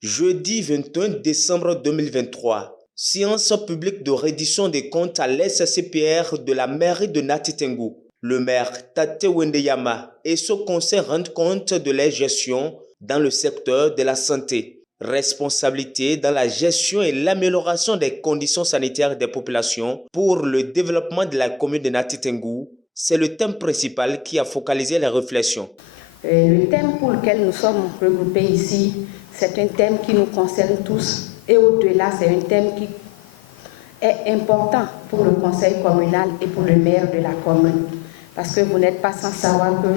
Jeudi 21 décembre 2023, séance publique de reddition des comptes à l'SCPR de la mairie de Nati Tengou. Le maire Tate Wendeyama et son conseil rendent compte de leur gestion dans le secteur de la santé. Responsabilité dans la gestion et l'amélioration des conditions sanitaires des populations pour le développement de la commune de Nati Tengou, c'est le thème principal qui a focalisé les réflexions. Le thème pour lequel nous sommes regroupés ici, c'est un thème qui nous concerne tous et au-delà, c'est un thème qui est important pour le conseil communal et pour le maire de la commune. Parce que vous n'êtes pas sans savoir que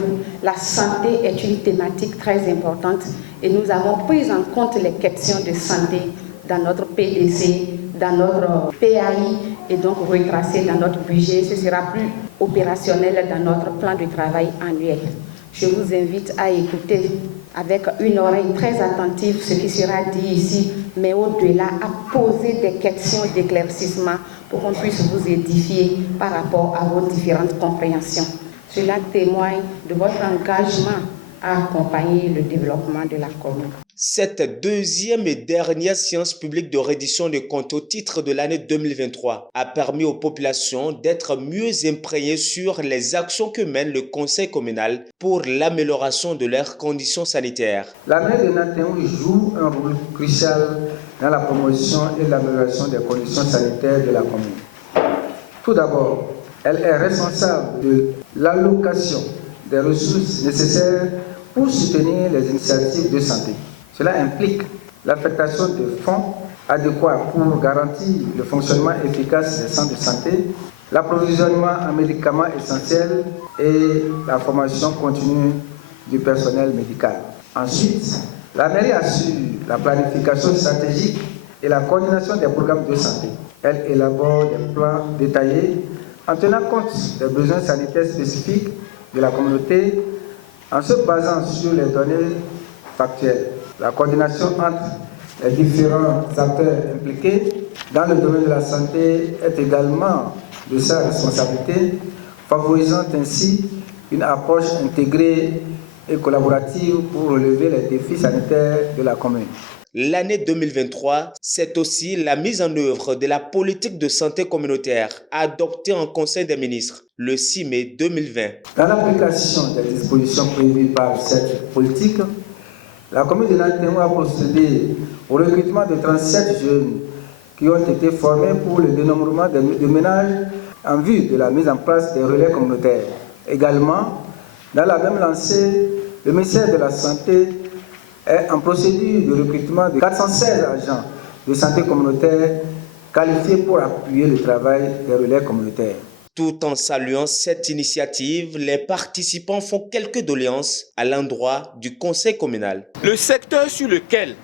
la santé est une thématique très importante et nous avons pris en compte les questions de santé dans notre PDC, dans notre PAI et donc retracé dans notre budget. Ce sera plus opérationnel dans notre plan de travail annuel. Je vous invite à écouter avec une oreille très attentive ce qui sera dit ici, mais au-delà, à poser des questions d'éclaircissement pour qu'on puisse vous édifier par rapport à vos différentes compréhensions. Cela témoigne de votre engagement à accompagner le développement de la commune. Cette deuxième et dernière séance publique de reddition des comptes au titre de l'année 2023 a permis aux populations d'être mieux imprégnées sur les actions que mène le conseil communal pour l'amélioration de leurs conditions sanitaires. La mairie de Nati Tengou joue un rôle crucial dans la promotion et l'amélioration des conditions sanitaires de la commune. Tout d'abord, elle est responsable de l'allocation des ressources nécessaires pour soutenir les initiatives de santé. Cela implique l'affectation de fonds adéquats pour garantir le fonctionnement efficace des centres de santé, l'approvisionnement en médicaments essentiels et la formation continue du personnel médical. Ensuite, la mairie assure la planification stratégique et la coordination des programmes de santé. Elle élabore des plans détaillés en tenant compte des besoins sanitaires spécifiques de la communauté en se basant sur les données factuelles. La coordination entre les différents acteurs impliqués dans le domaine de la santé est également de sa responsabilité, favorisant ainsi une approche intégrée et collaborative pour relever les défis sanitaires de la commune. L'année 2023, c'est aussi la mise en œuvre de la politique de santé communautaire adoptée en Conseil des ministres le 6 mai 2020. Dans l'application des dispositions prévues par cette politique, la commune de Nati Tengou a procédé au recrutement de 37 jeunes qui ont été formés pour le dénombrement de ménages en vue de la mise en place des relais communautaires. Également, dans la même lancée, le ministère de la Santé est en procédure de recrutement de 416 agents de santé communautaire qualifiés pour appuyer le travail des relais communautaires. Tout en saluant cette initiative, les participants font quelques doléances à l'endroit du conseil communal. Le secteur sur lequel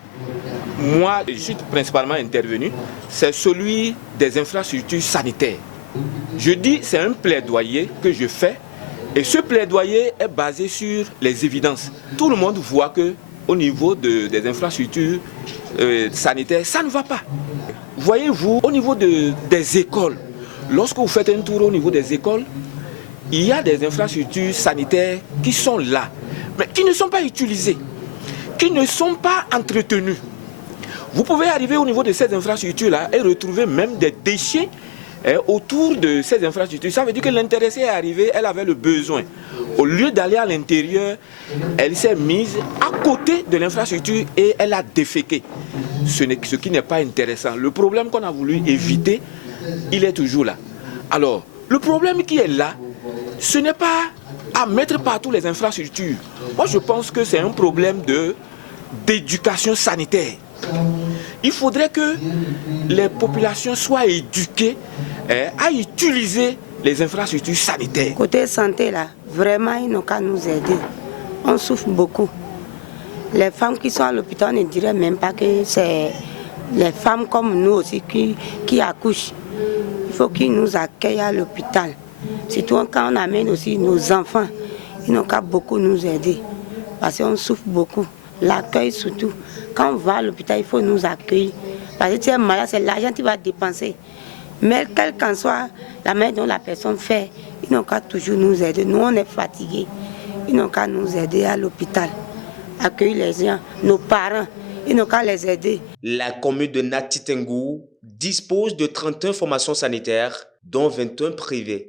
moi je suis principalement intervenu, c'est celui des infrastructures sanitaires. Je dis c'est un plaidoyer que je fais et ce plaidoyer est basé sur les évidences. Tout le monde voit que au niveau des infrastructures sanitaires, ça ne va pas. Voyez-vous, au niveau des écoles, lorsque vous faites un tour au niveau des écoles, il y a des infrastructures sanitaires qui sont là, mais qui ne sont pas utilisées, qui ne sont pas entretenues. Vous pouvez arriver au niveau de ces infrastructures-là et retrouver même des déchets autour de ces infrastructures. Ça veut dire que l'intéressée est arrivée, elle avait le besoin. Au lieu d'aller à l'intérieur, elle s'est mise à côté de l'infrastructure et elle a déféqué. Ce qui n'est pas intéressant. Le problème qu'on a voulu éviter, il est toujours là. Alors, le problème qui est là, ce n'est pas à mettre partout les infrastructures. Moi, je pense que c'est un problème d'éducation sanitaire. Il faudrait que les populations soient éduquées à utiliser les infrastructures sanitaires. Côté santé, là, vraiment, ils n'ont qu'à nous aider. On souffre beaucoup. Les femmes qui sont à l'hôpital, on ne dirait même pas que c'est les femmes comme nous aussi qui accouchent. Il faut qu'ils nous accueillent à l'hôpital. Surtout quand on amène aussi nos enfants, ils n'ont qu'à beaucoup nous aider. Parce qu'on souffre beaucoup. L'accueil surtout. Quand on va à l'hôpital, il faut nous accueillir. Parce que tu es malade, c'est l'argent que tu vas dépenser. Mais quelle qu'en soit la manière dont la personne fait, ils n'ont qu'à toujours nous aider. Nous, on est fatigués. Ils n'ont qu'à nous aider à l'hôpital. Accueillir les gens, nos parents. Ils n'ont qu'à les aider. La commune de Nati Tengou dispose de 31 formations sanitaires, dont 21 privées.